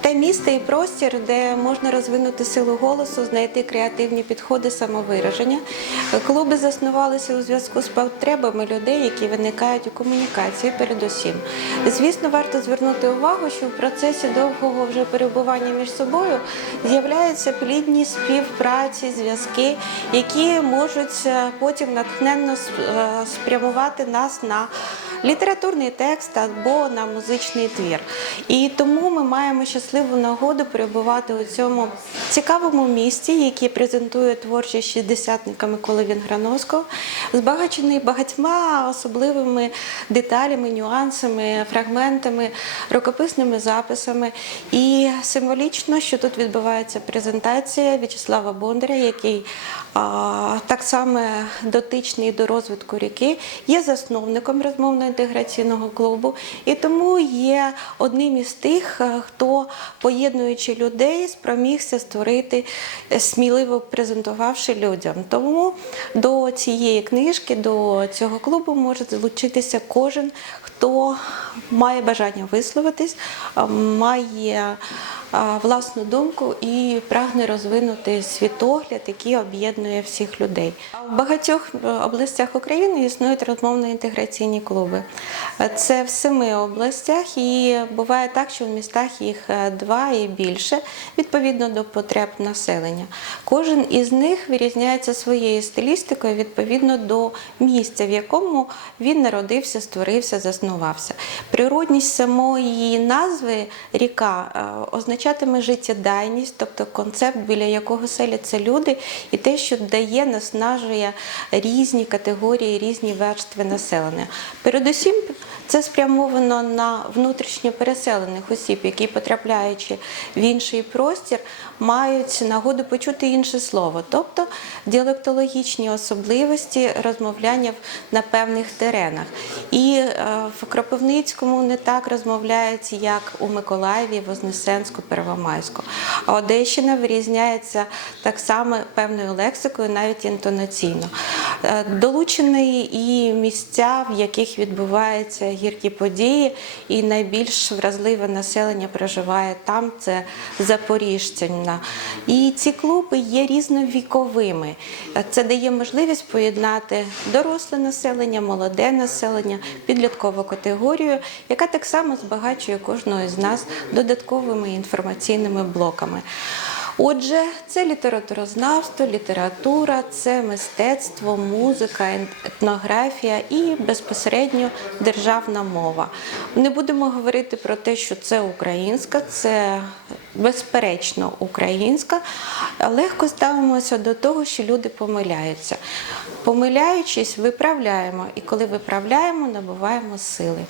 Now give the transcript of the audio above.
те місце і простір, де можна розвинути силу голосу, знайти креативні підходи самовираження. Клуби заснувалися у зв'язку з потребами людей, які виникають у комунікації. Передусім, звісно, варто звернути увагу, що в процесі довгого вже перебування між собою з'являються плідні співпраці, зв'язки, які можуть е, потім натхненно е, спрямувати нас на літературний текст або на музичний твір. І тому ми маємо щасливу нагоду перебувати у цьому цікавому місці, яке презентує творчість шістдесятника Миколи Вінграновського, збагачений багатьма особливими деталями, нюансами, фрагментами, рукописними записами. І символічно, що тут відбувається презентація В'ячеслава Бондаря, який а, так само дотичний до розвитку ріки, є засновником розмовно-інтеграційного клубу і тому є одним із тих, е, хто, поєднуючи людей, спромігся створити, е, сміливо презентувавши людям. Тому до цієї книжки, до цього клубу може залучитися кожен, хто має бажання висловитись, має а, власну думку і прагне розвинути світогляд, який об'єднує всіх людей. В багатьох е, областях України існують розмовно-інтеграційні клуби. Е, Це в семи областях, і буває так, що в містах їх е, два і більше відповідно до потреб населення. Кожен із них вирізняється своєю стилістикою відповідно до місця, в якому він народився, створився, заснувався. Природність самої назви ріка е, означатиме життєдайність, тобто концепт, біля якого селяться люди, і те, що дає, наснажує різні категорії, різні верстви населення. Передусім, це спрямовано на внутрішньо переселених осіб, які, потрапляючи в інший простір, мають нагоду почути інше слово, тобто діалектологічні особливості розмовляння на певних теренах. І е, в Кропивницькому не так розмовляють, як у Миколаєві, Вознесенську, Первомайську. А Одещина вирізняється так само певною лексикою, навіть інтонаційно. Е, Долучені і місця, в яких відбуваються гіркі події, і найбільш вразливе населення проживає там. Це Запоріжцяна. І ці клуби є різновіковими. Е, Це дає можливість поєднати доросле населення, молоде населення, підліткову категорію, яка так само збагачує кожного з нас додатковими інформаційними блоками. Отже, це літературознавство, література, це мистецтво, музика, етнографія і безпосередньо державна мова. Не будемо говорити про те, що це українська, це безперечно українська. Легко ставимося до того, що люди помиляються. Помиляючись, виправляємо, і коли виправляємо, набуваємо сили.